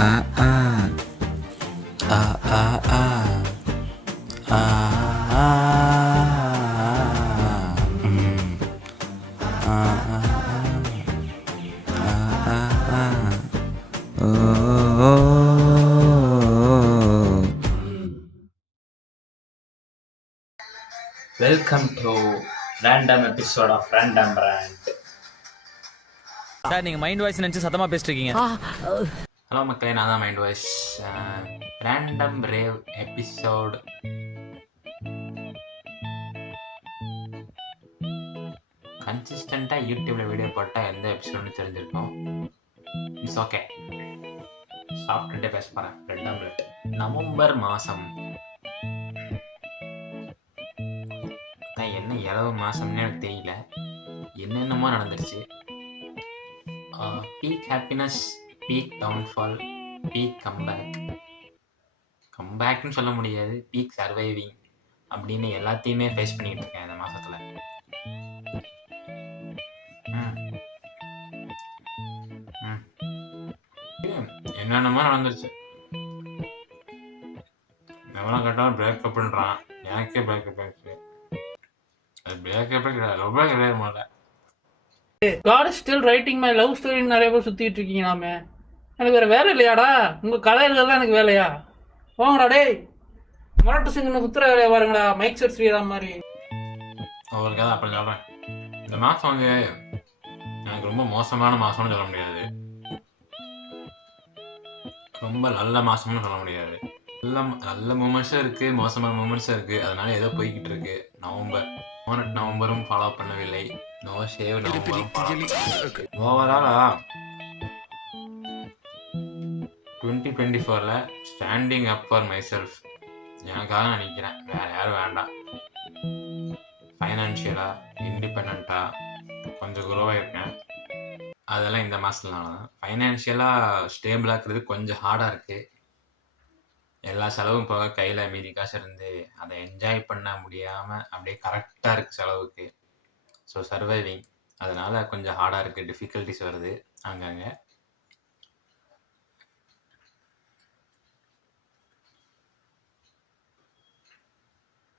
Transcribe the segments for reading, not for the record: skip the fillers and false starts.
ஆ ஆ ஆ ஆ ஆ ஆ ஆ ம் ஆ ஆ ஆ ஆ ஆ ஓ ஓ welcome to random episode of random brand. Sir நீங்க மைண்ட் வாய்ஸ் நினைச்சு சத்தமா பேசிட்டு இருக்கீங்க. ஹலோ மக்களே, நான் தான் mind voice. Random rave episode கன்சிஸ்டண்ட்டாக யூடியூப்ல வீடியோ போட்டால் எந்த எபிசோட்னு தெரிஞ்சிருக்கும். இட்ஸ் ஓகே, சாப்பிட்டுட்டே பேச போகிறேன். ரெண்டாம் ரேட் நவம்பர் மாதம் என்ன இளவு மாதம்னு எனக்கு தெரியல, என்னென்னமோ நடந்துருச்சு. Peak happiness, peak downfall, peak comeback. கம்பேக்னு சொல்ல முடியாது, பீக் சர்வைவிங் அப்படின்னு எல்லாத்தையுமே ஃபேஸ் பண்ணிட்டு இருக்கேன் இந்த மாசத்துல. என்னென்னமோ நடந்துருச்சு. எவ்வளோ கேட்டாலும் பிரேக்கப்ன்றான். எனக்கே பிரேக்கப் ஆயிடுச்சு. அது பிரேக்கப்பே கிடையாது, ரொம்ப கிடையாது. முதல்ல God is still writing my love story நிறைய பேர் சுத்திட்டு இருக்கீங்களாமே. எனக்கு வேற வேலை இல்லையாடா? உங்க கதை எழுதுறதா எனக்கு வேலையா? போங்கடா டேய், மராட்டு சிங்னு சுத்துற வேலையா பாருங்கடா, மைக் செட் ஸ்ரீராம் மாதிரி. ஒரு கதை அப்படி சொல்றேன். இந்த மாசம் வந்து எனக்கு ரொம்ப மோசமான மாசம்னு சொல்ல முடியாது, ரொம்ப நல்ல மாசம்னு சொல்ல முடியாது. நல்ல மூமெண்ட்ஸும் இருக்கு, மோசமான மூமெண்ட்ஸும் இருக்கு. அதனால ஏதோ போய்கிட்டு இருக்கு. நவம்பரும் ஃபாலோ பண்ணவில்லை. நோ ஷேவ் நவம்பரும். ஓவராலா 2024ல standing up for myself எனக்காக நான் நிற்கிறேன், வேற யாரும் வேண்டாம். ஃபைனான்ஷியலா இண்டிபெண்டா கொஞ்சம் குரோவாக இருக்கேன். அதெல்லாம் இந்த மாசத்துல தான். ஃபைனான்ஷியலாக ஸ்டேபிளாக இருக்கிறது கொஞ்சம் ஹார்டாக இருக்கு. எல்லா செலவும் போக கையில் மீதி காசு இருந்து அதை என்ஜாய் பண்ண முடியாமல் அப்படியே கரெக்டாக இருக்குது செலவுக்கு. ஸோ சர்வைவிங் அதனால் கொஞ்சம் ஹார்டாக இருக்குது, டிஃபிகல்ட்டிஸ் வருது அங்கங்கே.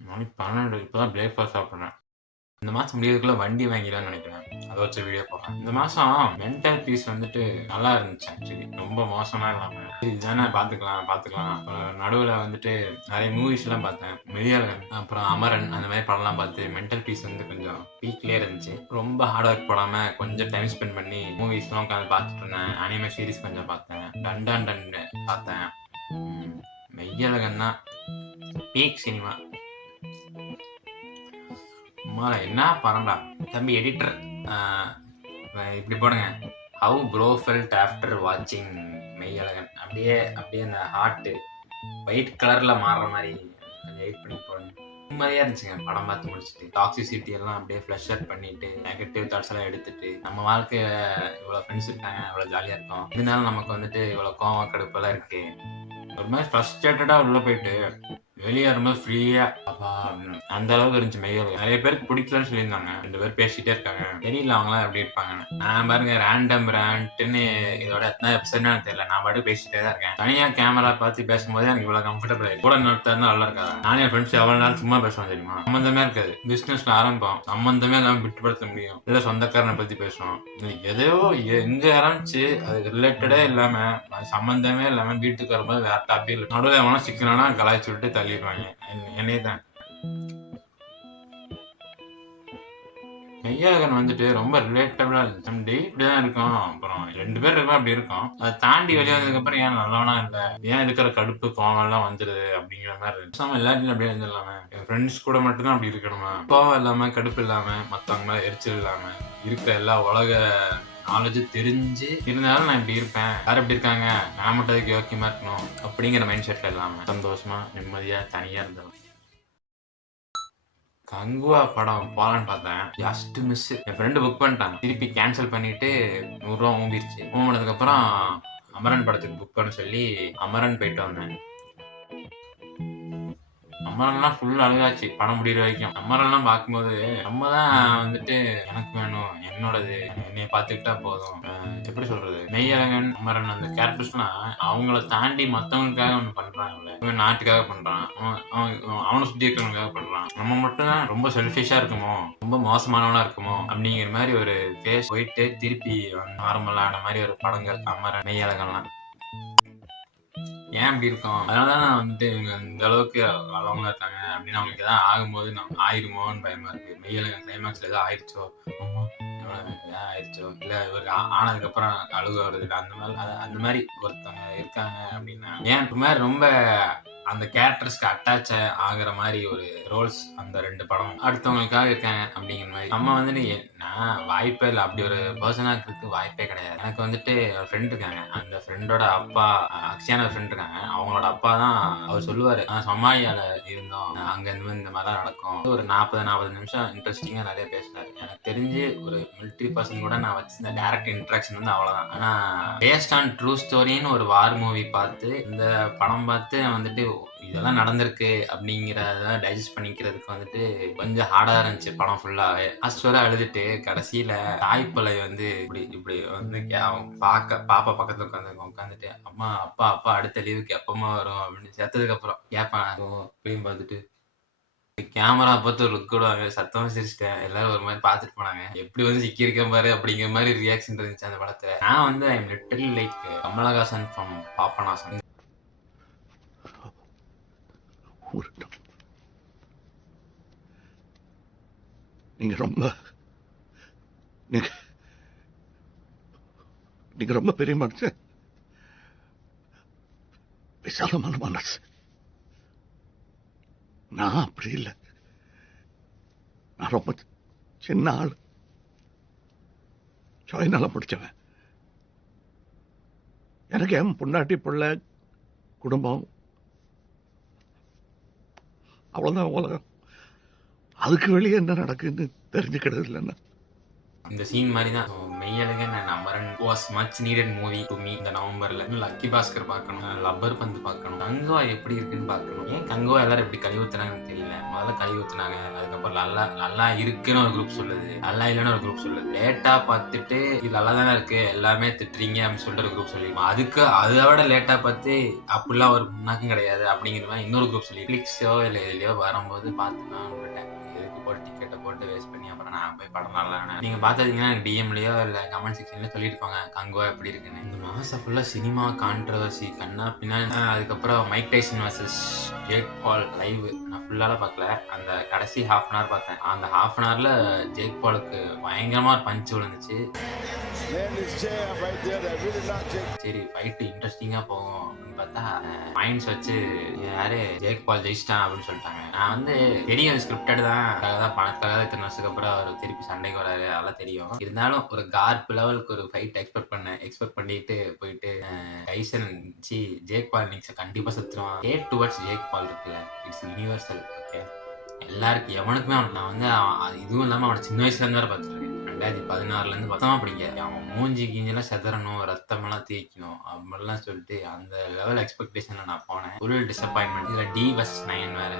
மணி 12, இப்போ தான் பிரேக்ஃபாஸ்ட் சாப்பிட்றேன். இந்த மாதம் முடியறதுக்குள்ள வண்டி வாங்கிடலாம்னு நினைக்கிறேன், அதை வச்சு வீடியோ போடுறேன். இந்த மாதம் மென்டல் பீஸ் வந்துட்டு நல்லா இருந்துச்சு ஆக்சுவலி, ரொம்ப மோசமாக இல்லாமல். இதுதானே பார்த்துக்கலாம். நடுவில் வந்துட்டு நிறைய மூவிஸ்லாம் பார்த்தேன். மெய்யழகன், அப்புறம் அமரன், அந்த மாதிரி படம்லாம் பார்த்து மென்டல் பீஸ் வந்து கொஞ்சம் பீக்லேயே இருந்துச்சு. ரொம்ப ஹார்ட் ஒர்க் போடாமல் கொஞ்சம் டைம் ஸ்பெண்ட் பண்ணி மூவிஸ்லாம் உட்காந்து பார்த்துட்டு இருந்தேன். அனிமே சீரிஸ் கொஞ்சம் பார்த்தேன். டன் பார்த்தேன். மெய்யழகன் தான் பீக் சினிமா. என்ன பரண்டா தம்பி. எடிட்டர் இப்படி போடுங்க, ஹவு ப்ரோ ஃபெல்ட் ஆஃப்டர் வாட்சிங் மெய்யழகன். அப்படியே அந்த ஹார்ட்டு ஒயிட் கலரில் மாறுற மாதிரி கொஞ்சம் எடிட் பண்ணி போடுங்க. நிம்மதியாக இருந்துச்சுங்க படம் பார்த்து முடிச்சுட்டு. டாக்ஸிசிட்டி எல்லாம் அப்படியே ஃப்ளஷ் அவுட் பண்ணிட்டு, நெகட்டிவ் தாட்ஸ் எல்லாம் எடுத்துட்டு, நம்ம வாழ்க்கையில இவ்வளோ ஃப்ரெண்ட்ஸ் இருக்காங்க, இவ்வளோ ஜாலியாக இருக்கும், இருந்தாலும் நமக்கு வந்துட்டு இவ்வளோ கோவம் கடுப்பெல்லாம் இருக்கு. ஒரு மாதிரி ஃப்ரஸ்ட்ரேட்டடாக உள்ளே போயிட்டு வெளியே வரும்போது ஃப்ரீயா அந்த அளவுக்கு இருந்துச்சு மெய்யழகன். நிறைய பேருக்கு பிடிக்கலன்னு சொல்லியிருந்தாங்க, 2 பேர் பேசிட்டே இருக்காங்க, தெரியல அவங்களாம் எப்படி இருப்பாங்க. நான் பாருங்க ரேண்டம் பிராண்ட்னு இதோட எத்தனை எபிசோட்னு எனக்கு தெரியல, நான் பாட்டு பேசிட்டே தான் இருக்கேன். தனியா கேமரா பார்த்து பேசும்போது எனக்கு இவ்வளவு கம்ஃபர்டபுள் ஆயிடுச்சு. கூட நோட்டா நல்லா இருக்காது. நானே என் ஃப்ரெண்ட்ஸ் எவ்வளவு நேரம் சும்மா பேசுவோம் தெரியுமா, சம்பந்தமே இருக்காது. பிசினஸ்ல ஆரம்பம் சம்பந்தமே இல்லாம விட்டுப்படுத்த முடியும், இல்ல சொந்தக்காரனை பத்தி பேசுவோம், எதையோ எங்க ஆரம்பிச்சு அது ரிலேட்டடே இல்லாம சம்பந்தமே இல்லாம வீட்டுக்கு வரும்போது வேற டாபிக் நடுவில் எவனா சிக்கனா கலாய்ச்சி விட்டு தள்ளிடுவாங்க என்னையே தான். மெய்யழகன் வந்துட்டு ரொம்ப ரிலேட்டபிளா இருந்துச்சு. டெய்லி இப்படிதான் இருக்கும், அப்புறம் 2 பேர் இருக்கா அப்படி இருக்கும். அதை தாண்டி வெளியே வந்ததுக்கு அப்புறம் ஏன் நல்லவனா இல்ல, ஏன் இருக்கிற கடுப்பு கோவம் எல்லாம் வந்துருது அப்படிங்கிற மாதிரி இருந்துச்சு. எல்லாத்தையும் அப்படியே இருந்துடலாம, என் ஃப்ரெண்ட்ஸ் கூட மட்டும்தான் அப்படி இருக்கணுமா, கோவம் இல்லாம கடுப்பு இல்லாம மத்தவங்க மேல எரிச்சல் இல்லாம இருக்கிற எல்லா உலக நாலேஜ் தெரிஞ்சு இருந்தாலும் நான் இப்படி இருப்பேன், யாரும் எப்படி இருக்காங்க, நான் மட்டும் அதுக்கு யோக்கியமா இருக்கணும் அப்படிங்கிற மைண்ட் செட்ல இல்லாம சந்தோஷமா நிம்மதியா தனியா இருந்தோம். கங்குவா படம் போலான்னு பார்த்தேன், ஜஸ்ட் மிஸ். என் ஃப்ரெண்டு புக் பண்ணிட்டான், திருப்பி கேன்சல் பண்ணிட்டு 100 ரூபா ஊம்பிருச்சு. போனதுக்கு அப்புறம் அமரன் படத்துக்கு புக் பண்ண சொல்லி அமரன் போயிட்டு வந்தேன். அமரன்லாம் ஃபுல் அழுகாச்சு படம் முடிகிற வரைக்கும். அமரன்லாம் பார்க்கும்போது நம்ம தான் வந்துட்டு எனக்கு வேணும், என்னோடது, என்னைய பார்த்துக்கிட்டா போதும். எப்படி சொல்றது, மெய்யழகன், அமரன் அந்த கேரக்டர்ஸ்லாம் அவங்கள தாண்டி மற்றவங்களுக்காக ஒன்று பண்றாங்கல்ல. இவன் நாட்டுக்காக பண்றான், அவனை சுற்றி இருக்கிறவங்களுக்காக பண்றான். நம்ம மட்டும் தான் ரொம்ப செல்ஃபிஷா இருக்குமோ, ரொம்ப மோசமானவனா இருக்குமோ அப்படிங்கிற மாதிரி ஒரு ஃபேஸ் போயிட்டு திருப்பி நார்மலான மாதிரி ஒரு படங்கள் அமரன், மெய்யழகன்லாம். ஏன் இப்படி இருக்கும்? அதனாலதான் நான் வந்துட்டு இவங்க இந்த அளவுக்கு அளவங்களா இருக்காங்க அப்படின்னு அவங்களுக்கு எதாவது ஆகும்போது நம்ம ஆயிருமோன்னு பயமா இருக்கு. மெய்யழகன் கிளைமேக்ஸ்ல ஏதோ ஆயிடுச்சோ, ஆயிடுச்சோ, இல்ல இவருக்கு ஆனதுக்கு அப்புறம் அழுக வருது, அந்த மாதிரி ஒருத்தவங்க இருக்காங்க அப்படின்னா ஏன் இந்த மாதிரி ரொம்ப அந்த கேரக்டர்ஸ்க்கு அட்டாச் ஆகுற மாதிரி ஒரு ரோல்ஸ் அந்த 2 படம் அடுத்தவங்களுக்காக இருக்காங்க அப்படிங்கிற மாதிரி. நம்ம வந்துட்டு நான் வாய்ப்பே இல்லை, அப்படி ஒரு பர்சனா இருக்கிறதுக்கு வாய்ப்பே கிடையாது. எனக்கு வந்துட்டு ஒரு ஃப்ரெண்ட் இருக்காங்க, அந்த ஃப்ரெண்டோட அப்பா, அக்ஷயான ஃப்ரெண்ட் இருக்காங்க, அவங்களோட அப்பா தான் அவர் சொல்லுவாரு, சமாளியால இருந்தோம், அங்க இந்த மாதிரிலாம் நடக்கும். ஒரு 40 நிமிஷம் இன்ட்ரெஸ்டிங்கா நிறைய பேசினாரு. எனக்கு தெரிஞ்சு ஒரு மிலிட்ரி பர்சன் கூட நான் வச்சிருந்த டைரக்ட் இன்ட்ராக்ஷன் வந்து அவ்வளவுதான். ஆனா பேஸ்ட் ஆன் ட்ரூ ஸ்டோரின்னு ஒரு வார் மூவி பார்த்து இந்த படம் பார்த்து வந்துட்டு இதெல்லாம் நடந்திருக்கு அப்படிங்கிறத டைஜஸ்ட் பண்ணிக்கிறதுக்கு வந்துட்டு கொஞ்சம் ஹார்டா இருந்துச்சு படம் ஃபுல்லாவே. லாஸ்ட் வரை அழுதுட்டு கடைசியில தாய்ப்பலை வந்து இப்படி இப்படி வந்து பாப்பா பக்கத்துல உட்காந்துட்டு அம்மா அப்பா அப்பா அடுத்த லீவுக்கு எப்பமா வரும் அப்படின்னு செத்ததுக்கு அப்புறம் கேட்பான் அப்படின்னு பார்த்துட்டு கேமரா பார்த்து ஒரு லுக் விடுவாங்க, சத்தமா சிரிச்சிட்டேன். எல்லாரும் ஒரு மாதிரி பார்த்துட்டு போனாங்க, எப்படி வந்து சிக்கியிருக்க பாரு அப்படிங்கிற மாதிரி ரியாக்ஷன் இருந்துச்சு அந்த படத்துல. நான் வந்து I am literally like Kamal Haasan from Papanasam. நீங்க ரொம்ப பெரிய மனுஷன், விசாலமான மனசு. நான் அப்படி இல்லை, நான் ரொம்ப சின்ன ஆள், சுயநலம் முடிச்சவன். எனக்கு என் பொண்டாட்டி பிள்ளை குடும்பம் அவ்வளவுதான் உலகம். அதுக்கு வெளியே என்ன நடக்குன்னு தெரிஞ்சுக்கிறது இல்லைன்னா இந்த சீன் மாதிரி தான் Meiyazhagan and Amaran was much needed movie to me இந்த நவம்பர்ல. லக்கி பாஸ்கர் பார்க்கணும், லப்பர் பந்து பார்க்கணும், கங்குவா எப்படி இருக்குன்னு பார்க்கணும். ஏன் கங்குவா எல்லாரும் எப்படி கழுவி ஊத்துனாங்கன்னு தெரியல. முதல்ல கழுவி ஊத்துனாங்க, அதுக்கப்புறம் நல்லா இருக்குன்னு ஒரு குரூப் சொல்லுது, நல்லா இல்லைன்னு ஒரு குரூப் சொல்லுது. லேட்டா பார்த்துட்டு இது நல்லா தானே இருக்கு எல்லாமே திட்டுறீங்க அப்படின்னு சொல்லிட்டு ஒரு குரூப் சொல்லிடுவோம். அதுக்கு அதை விட லேட்டா பார்த்து அப்படிலாம் ஒரு முன்னாக்கும் கிடையாது அப்படிங்கிற மாதிரி இன்னொரு குரூப் சொல்லி கிளிக்ஸோ இல்லை இதுலயோ வரும்போது பார்த்துக்கலாம் விட்டேன். இதுக்கு போட்டு டிக்கெட்டை போட்டு வேஸ்ட் பண்ணி அப்புறம் நான் போய் படம் நல்லா நீங்க பார்த்தீங்கன்னா எனக்கு டிஎம்லயோ இல்லை கமெண்ட் செக்ஷன்ல சொல்லியிருப்பாங்க கங்குவா எப்படி இருக்குன்னு. இந்த மாசம் ஃபுல்லா சினிமா கான்ட்ரவர்சி கண்ணா பின்னா. அதுக்கப்புறம் Mike Tyson versus Jake Paul live நான் ஃபுல்லால பார்க்கல, அந்த கடைசி ½ அன் ஹவர் பார்த்தேன். அந்த ½ அன் ஹவர்ல ஜேக் பாலுக்கு பயங்கரமா பஞ்ச் விழுந்துச்சு. சரி ஃபைட் இன்ட்ரெஸ்டிங்கா போகும் அப்படின்னு பார்த்தா மைண்ட்ஸ் வச்சு யாரு ஜேக் பால் ஜெயிச்சிட்டான் அப்படின்னு சொல்லிட்டாங்க. நான் வந்து தெரியும் ஸ்கிரிப்டட் தான், பணத்துக்காக தான் இத்தனை வருஷத்துக்கு அப்புறம் அவர் திருப்பி சண்டைக்கு வராரு, அதெல்லாம் தெரியும். இருந்தாலும் ஒரு கார்ப் லெவலுக்கு ஒரு ஃபைட் எக்ஸ்பெக்ட் பண்ணிட்டு போயிட்டு டைசன் ஜேக் பால் நிக்ஸை கண்டிப்பா செத்துருவான். ஹேட் டுவர்ட்ஸ் ஜேக் பால் இருக்குல்ல, இட்ஸ் யூனிவர்சல். ஓகே, எல்லாருக்கும் எவனுக்குமே நான் வந்து இதுவும் இல்லாம அவனை சின்ன வயசுல இருந்து பார்த்துருக்கேன். 2016 பத்தமா பிடிங்க, அவன் மூஞ்சி கீஞ்செல்லாம் செதறணும், ரத்தமெல்லாம் தேய்க்கணும் அப்படிலாம் சொல்லிட்டு அந்த லெவல் எக்ஸ்பெக்டேஷன்ல நான் போனேன். Full disappointment. இதுல D vs 9 வேற,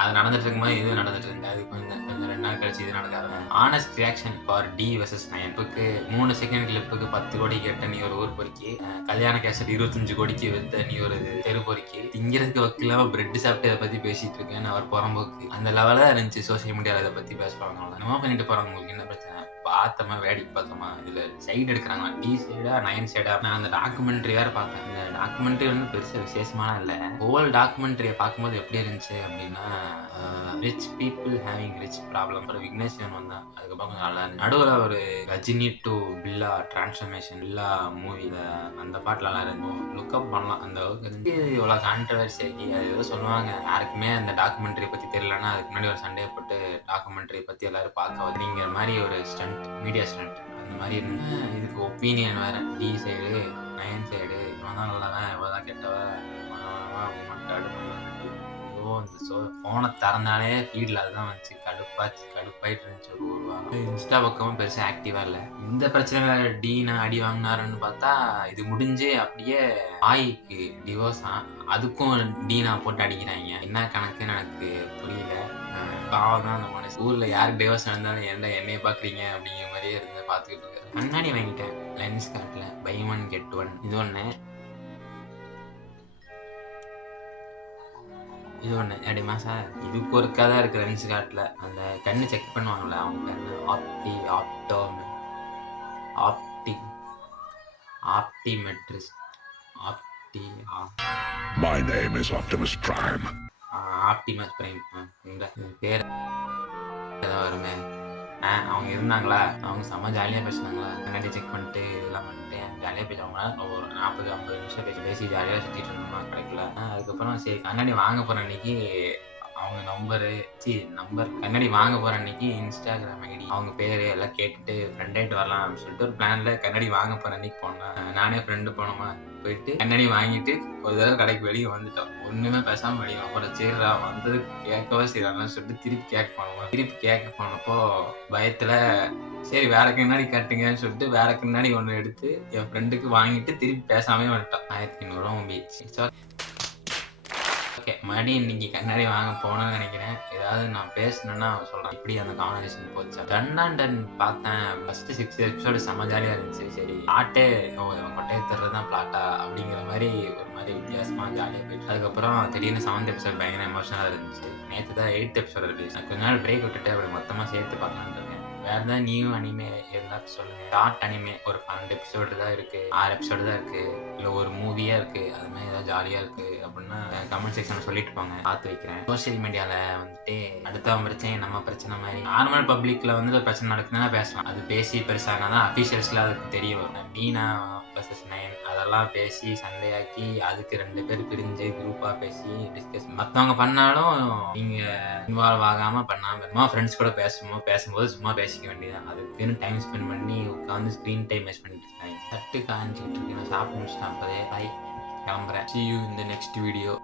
அது நடந்துட்டு இருக்கும் போது இது நடந்துட்டு இருக்கு, அது கொஞ்சம் 2 நாள் கழிச்சு இது நடக்காது. Honest reaction for D vs 9. இப்போக்கு 3 செகண்ட் கிளிப்புக்கு 10 கோடி கேட்ட நீ ஒரு ஊர் பொறுக்கி, கல்யாண கேசட் 25 கோடிக்கு வித்த நீ ஒரு தெரு பொறுக்கி, திங்கிறதுக்கு வக்கில்லாம பிரெட் சாப்பிட்டு அதை பத்தி பேசிட்டு இருக்கேன்னு அவர் புறம்போக்கு. அந்த லெவலா இருந்துச்சு சோசியல் மீடியாவில் அதை பத்தி பேசுவாங்க. என்னமோ பண்ணிட்டு போறாங்க, உங்களுக்கு என்ன பிரச்சனை, பார்த்தோமா வேடிக்கை பார்த்தோமா, இதுல சைடு எடுக்கிறாங்க, D சைடா 9 சைடா. நான் அந்த டாக்குமெண்ட்ரி வேற பார்த்தேன். இந்த டாக்குமெண்ட்ரி வந்து பெருசா விசேஷமான இல்லை. ஹோல் டாக்குமெண்ட்ரியை பார்க்கும்போது எப்படி இருந்துச்சு அப்படின்னா, rich people having rich problem. அப்புறம் விக்னேஷ் வந்தான், அதுக்கப்புறம் கொஞ்சம் நல்லா இருந்துச்சு. நடுவில் ஒரு Rajini to Billa transformation Billa movie, அந்த பாட்டில் நல்லா இருக்கும், லுக்அப் பண்ணலாம். அந்த அளவுக்கு இருந்து இவ்வளோ கான்ட்ரவர்சி ஆகி அது ஏதோ சொல்லுவாங்க, யாருக்குமே அந்த டாக்குமெண்ட்ரி பற்றி தெரியலன்னா அதுக்கு முன்னாடி ஒரு சண்டே போட்டு டாக்குமெண்ட்ரி பற்றி எல்லாரும் பார்க்க அப்படிங்கிற மாதிரி ஒரு ஸ்டண்ட், மீடியா ஸ்டண்ட் அந்த மாதிரி இருந்து. இதுக்கு ஒப்பீனியன் வேற, D சைடு 9 சைடு, இவன் தான் நல்லவன் இவன் தான் கெட்டவன், மட்டாடு இந்த ஃபோனை திறந்தாலே ஃபீல்டில் அதுதான் வந்துச்சு. கடுப்பாயிட்டு இருந்துச்சு ஒரு வாரம். இன்ஸ்டா பக்கமும் பெருசாக ஆக்டிவாக இல்லை. இந்த பிரச்சனை டீனா அடி வாங்கினாருன்னு பார்த்தா இது முடிஞ்சு அப்படியே ஆய்க்கு டிவோர்ஸ் அதுக்கும் டீனா போட்டு அடிக்கிறாங்க. என்ன கணக்குன்னு எனக்கு புரியல. பாவம் தான் அந்த மனுஷன். ஊரில் யாருக்கு டிவோர்ஸ் நடந்தாலும் என்னைய பார்க்குறீங்க அப்படிங்கிற மாதிரியே இருந்து பார்த்துக்கிட்டு இருக்காரு. கண்ணாடி வாங்கிட்டேன் லென்ஸ் கார்ட்டில் பை 1 get 1. இது ஒன்று அப்படிமா சார். இதுக்கு ஒரு கதை இருக்குது லென்ஸ் கார்ட்டில். அந்த கண்ணு செக் பண்ணுவாங்கள்ல அவங்க கண்ணு ஆப்டிமெட்ரிஸ்ட் My name is Optimus Prime. Optimus prime பேர் ஏதாவது வருமே. அவங்க இருந்தாங்களா, அவங்க செம்ம ஜாலியாக பேசினாங்களா, கண்ணாடி செக் பண்ணிட்டு இதெல்லாம் பண்ணிட்டு ஜாலியாக பேசுவாங்க. ஒரு 40-50 நிமிஷம் பேசி ஜாலியாக சுற்றிட்டு இருந்தோமா கிடைக்கல. அதுக்கப்புறம் சரி கண்ணாடி வாங்க போகிற அன்னைக்கு அவங்க கண்ணாடி வாங்க போகிற அன்னைக்கு இன்ஸ்டாகிராம் ஐடி அவங்க பேர் எல்லாம் கேட்டுட்டு ஃப்ரெண்ட் ஆகிட்டு வரலாம் அப்படின்னு சொல்லிட்டு ஒரு பிளானில் கண்ணாடி வாங்க போகிற அன்னைக்கு போனேன். நானே ஃப்ரெண்டு போனோமா போயிட்டு கண்ணாடி வாங்கிட்டு ஒரு தடவை கடைக்கு வெளியே வந்துட்டோம். ஒன்றுமே பேசாமல் வெளியே. அப்புறம் சரிடா வந்தது கேட்கவே செய்யறாங்கன்னு சொல்லிட்டு திருப்பி கேட்க போனப்போ பயத்தில் சரி வேற கண்ணாடி கட்டுங்கன்னு சொல்லிட்டு வேற கண்ணாடி ஒன்று எடுத்து என் ஃப்ரெண்டுக்கு வாங்கிட்டு திருப்பி பேசாமே வந்துட்டோம். 1500 போயிடுச்சு. ஓகே மறுபடியும் இன்னைக்கு கண்ணாடி வாங்க போகணும்னு நினைக்கிறேன். ஏதாவது நான் பேசணுன்னா சொல்கிறேன் இப்படி அந்த கான்வர்சேஷன் போச்சு. டன் பார்த்தேன். ஃபஸ்ட்டு 6 எபிசோடு செம்ம ஜாலியாக இருந்துச்சு. சரி ஆட்டே கொட்டையை தர்றது தான் பிளாட்டா அப்படிங்கிற மாதிரி ஒரு மாதிரி வித்தியாசமாக ஜாலியாக போயிடுச்சு. அதுக்கப்புறம் திடீர்னு 7th எபிசோட் பயங்கர எமோஷனலாக இருந்துச்சு. நேற்று தான் 8th எபிசோட் இருந்துச்சு. நான் கொஞ்ச நாள் பிரேக் விட்டுட்டு அப்படி மொத்தமாக சேர்த்து பார்க்கலான்னு இருக்கேன். வேறு ஏதாவது நியூ அனிமே இருந்தால் சொல்லுங்கள். ஷார்ட் அனிமே ஒரு 12 எபிசோடு தான் இருக்குது, 6 எபிசோடு தான் இருக்குது, இல்லை ஒரு மூவியாக இருக்குது, அது மாதிரி ஏதாவது ஜாலியாக இருக்குது அப்படின்னா கமெண்ட் செக்ஷனில் சொல்லிட்டு போங்க, பார்த்து வைக்கிறேன். சோஷியல் மீடியாவில் வந்துட்டு அடுத்தவங்க பிரச்சனை நம்ம பிரச்சனை மாதிரி நார்மல் பப்ளிக்கில் வந்து ஒரு பிரச்சனை நடக்குதுன்னா பேசலாம். அது பேசி பெருசானா தான் அஃபீஷியல்ஸில் அதுக்கு தெரிய வரும். மீனா vs 9 அதெல்லாம் பேசி சண்டையாக்கி அதுக்கு 2 பேர் பிரிஞ்சு குரூப்பாக பேசி டிஸ்கஸ் மற்றவங்க பண்ணாலும் நீங்கள் இன்வால்வ் ஆகாமல் பண்ணாமல் ஃப்ரெண்ட்ஸ் கூட பேசும்போது சும்மா பேசிக்க வேண்டியதான். அதுக்குன்னு டைம் ஸ்பெண்ட் பண்ணி உட்காந்து ஸ்க்ரீன் டைம் வேஸ்ட் பண்ணிட்டு இருக்காங்க. தட்டு காஞ்சிட்டு இருக்கு. நான் சாப்பிட்டு முடிச்சுட்டேன். அப்போதே கிளம்புறேன். See you in the next video.